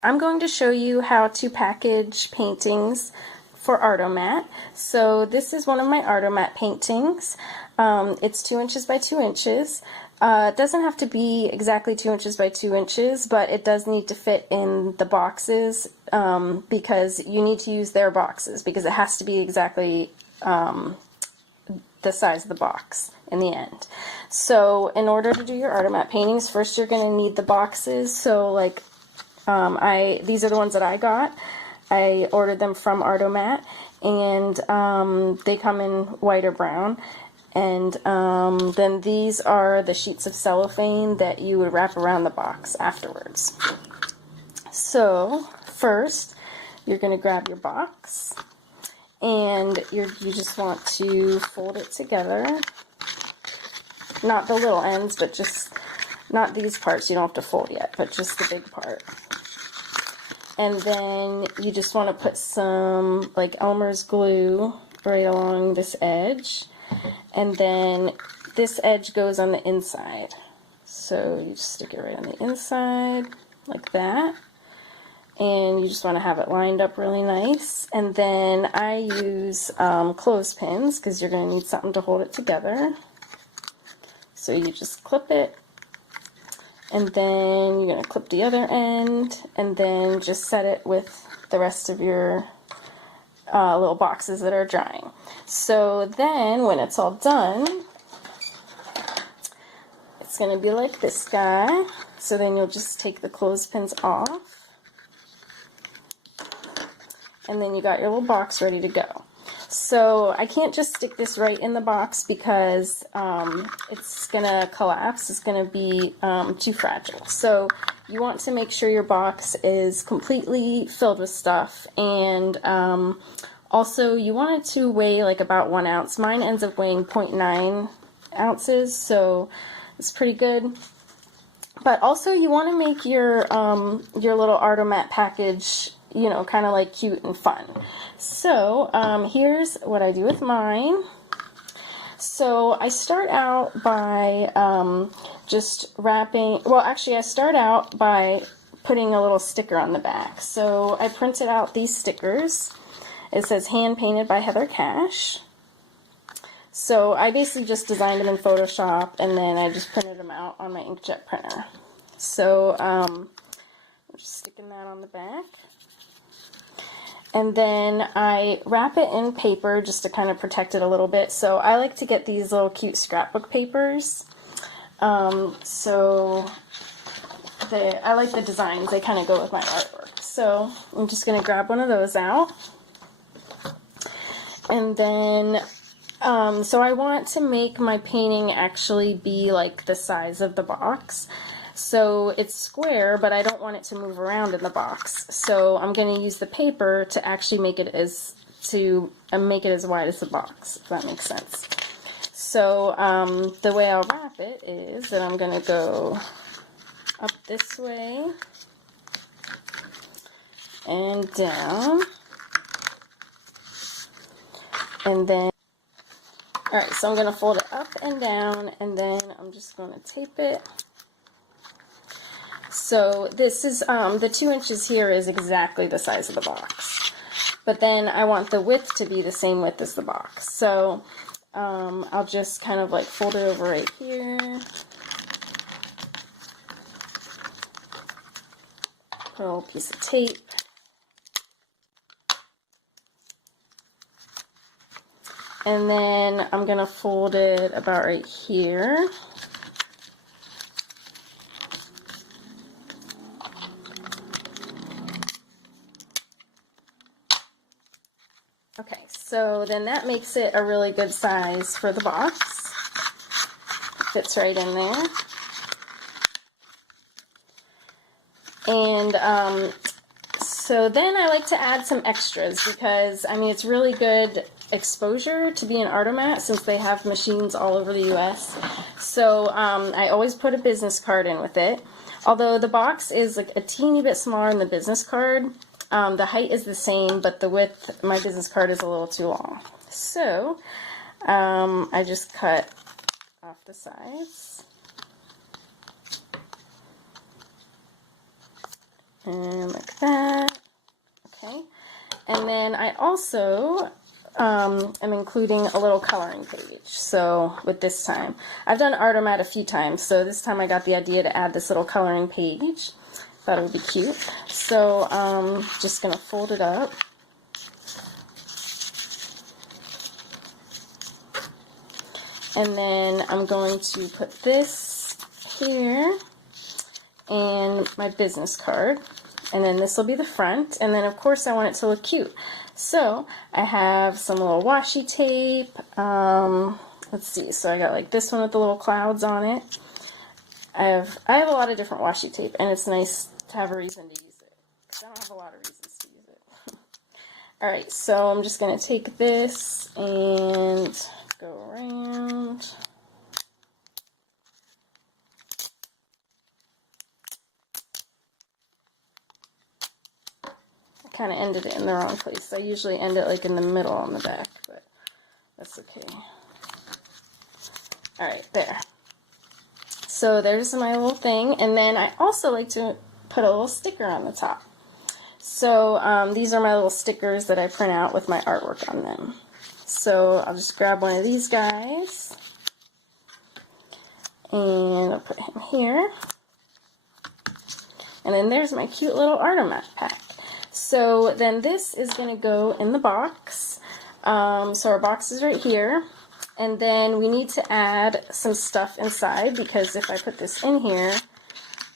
I'm going to show you how to package paintings for Artomat. So this is one of my Artomat paintings. It's 2 inches by 2 inches. It doesn't have to be exactly 2 inches by 2 inches, but it does need to fit in the boxes because you need to use their boxes because it has to be exactly the size of the box in the end. So in order to do your Artomat paintings, first you're going to need the boxes. So like these are the ones that I got. I ordered them from Artomat, and they come in white or brown. And then these are the sheets of cellophane that you would wrap around the box afterwards. So first, you're going to grab your box, and you just want to fold it together. Not the little ends, but just not these parts. You don't have to fold yet, but just the big part. And then you just want to put some like Elmer's glue right along this edge. And then this edge goes on the inside. So you just stick it right on the inside like that. And you just want to have it lined up really nice. And then I use clothespins because you're going to need something to hold it together. So you just clip it. And then you're going to clip the other end, and then just set it with the rest of your little boxes that are drying. So then when it's all done, it's going to be like this guy. So then you'll just take the clothespins off, and then you got your little box ready to go. So I can't just stick this right in the box because it's going to collapse. It's going to be too fragile. So you want to make sure your box is completely filled with stuff. And also you want it to weigh like about 1 ounce. Mine ends up weighing 0.9 ounces, so it's pretty good. But also you want to make your little Artomat package, you know, kind of like cute and fun. So here's what I do with mine. So I start out by just wrapping, well actually I start out by putting a little sticker on the back. So I printed out these stickers. It says hand painted by Heather Cash. So I basically just designed them in Photoshop, and then I just printed them out on my inkjet printer. So I'm just sticking that on the back. And then I wrap it in paper just to kind of protect it a little bit. So I like to get these little cute scrapbook papers. I like the designs. They kind of go with my artwork. So I'm just going to grab one of those out. And then, so I want to make my painting actually be like the size of the box. So it's square, but I don't want it to move around in the box. So I'm going to use the paper to actually make it as wide as the box, if that makes sense. So the way I'll wrap it is that I'm going to go up this way and down, and then, alright, so I'm going to fold it up and down, and then I'm just going to tape it. So this is, the 2 inches here is exactly the size of the box. But then I want the width to be the same width as the box. So I'll just kind of like fold it over right here. Put a little piece of tape. And then I'm going to fold it about right here. Okay, so then that makes it a really good size for the box. It fits right in there. And so then I like to add some extras because, I mean, it's really good exposure to be an Artomat since they have machines all over the US. So I always put a business card in with it. Although the box is like a teeny bit smaller than the business card, the height is the same, but the width, my business card is a little too long. So I just cut off the sides. and like that. Okay, and then I also am including a little coloring page. So with this time, I've done Artomat a few times, so this time I got the idea to add this little coloring page. Thought it would be cute. So just gonna fold it up. And then I'm going to put this here and my business card. And then this will be the front. And then of course I want it to look cute. So I have some little washi tape. Let's see. So I got like this one with the little clouds on it. I have a lot of different washi tape, and it's nice to have a reason to use it, because I don't have a lot of reasons to use it. Alright, so I'm just going to take this and go around. I kind of ended it in the wrong place. I usually end it like in the middle on the back, but that's okay. Alright, there. So there's my little thing, and then I also like to put a little sticker on the top. So these are my little stickers that I print out with my artwork on them. So I'll just grab one of these guys, and I'll put him here. And then there's my cute little Artomat pack. So then this is going to go in the box. So our box is right here. And then we need to add some stuff inside, because if I put this in here,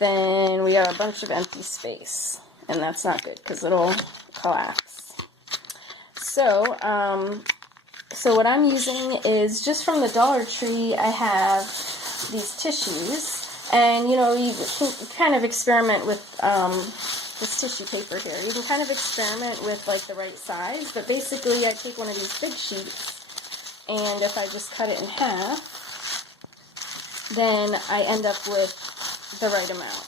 then we have a bunch of empty space. And that's not good, because it'll collapse. So, so what I'm using is just from the Dollar Tree. I have these tissues, and you know, you can kind of experiment with this tissue paper here. You can kind of experiment with like the right size, but basically I take one of these big sheets, and if I just cut it in half, then I end up with the right amount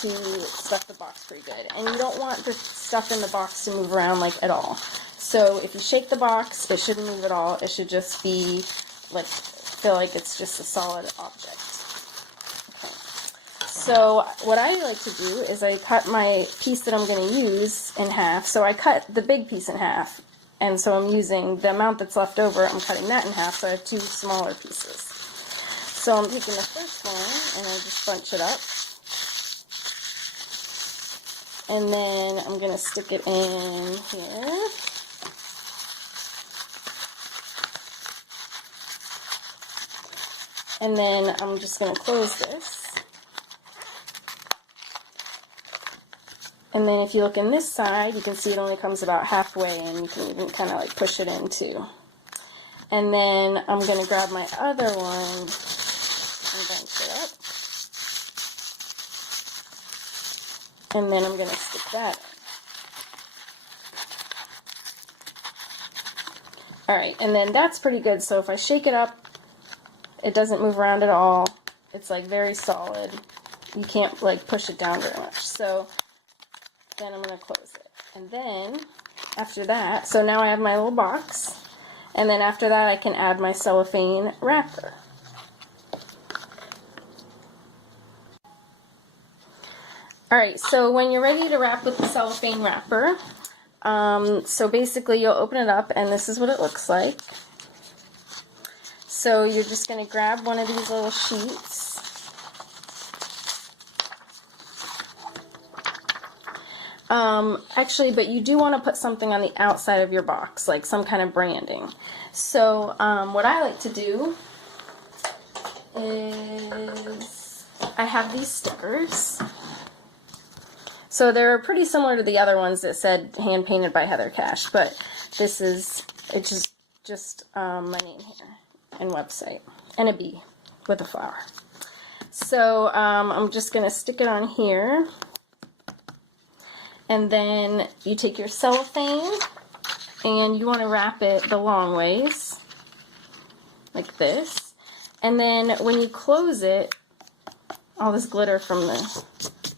to stuff the box pretty good. And you don't want the stuff in the box to move around like at all. So if you shake the box, it shouldn't move at all. It should just be like, feel like it's just a solid object. Okay. So what I like to do is I cut my piece that I'm going to use in half. So I cut the big piece in half, and so I'm using the amount that's left over, I'm cutting that in half, so I have two smaller pieces. So I'm taking the first one and I just bunch it up. And then I'm going to stick it in here. And then I'm just going to close this. And then if you look in this side, you can see it only comes about halfway, and you can even kind of like push it in too. And then I'm going to grab my other one and bunch it up. And then I'm going to stick that in. Alright, and then that's pretty good. So if I shake it up, it doesn't move around at all. It's like very solid. You can't like push it down very much. So then I'm going to close it. And then after that, so now I have my little box. And then after that I can add my cellophane wrapper. Alright, so when you're ready to wrap with the cellophane wrapper, so basically you'll open it up and this is what it looks like. So you're just going to grab one of these little sheets. Actually, but you do want to put something on the outside of your box, like some kind of branding. So what I like to do is I have these stickers. So they're pretty similar to the other ones that said hand painted by Heather Cash, but this is just my name here and website and a bee with a flower. So I'm just going to stick it on here, and then you take your cellophane and you want to wrap it the long ways like this, and then when you close it, all this glitter from the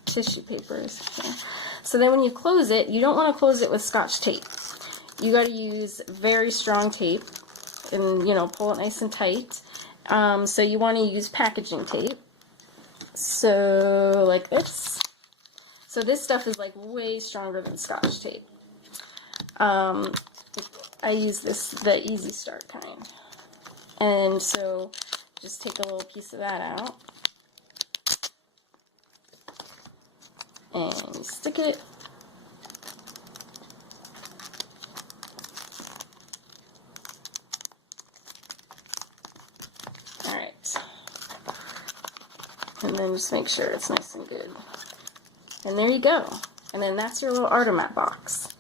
tissue papers here. So then when you close it, you don't want to close it with Scotch tape. You got to use very strong tape and, you know, pull it nice and tight. So you want to use packaging tape. So like this. So this stuff is like way stronger than Scotch tape. I use the Easy Start kind. And so just take a little piece of that out and stick it. Alright. And then just make sure it's nice and good. And there you go. And then that's your little Artomat box.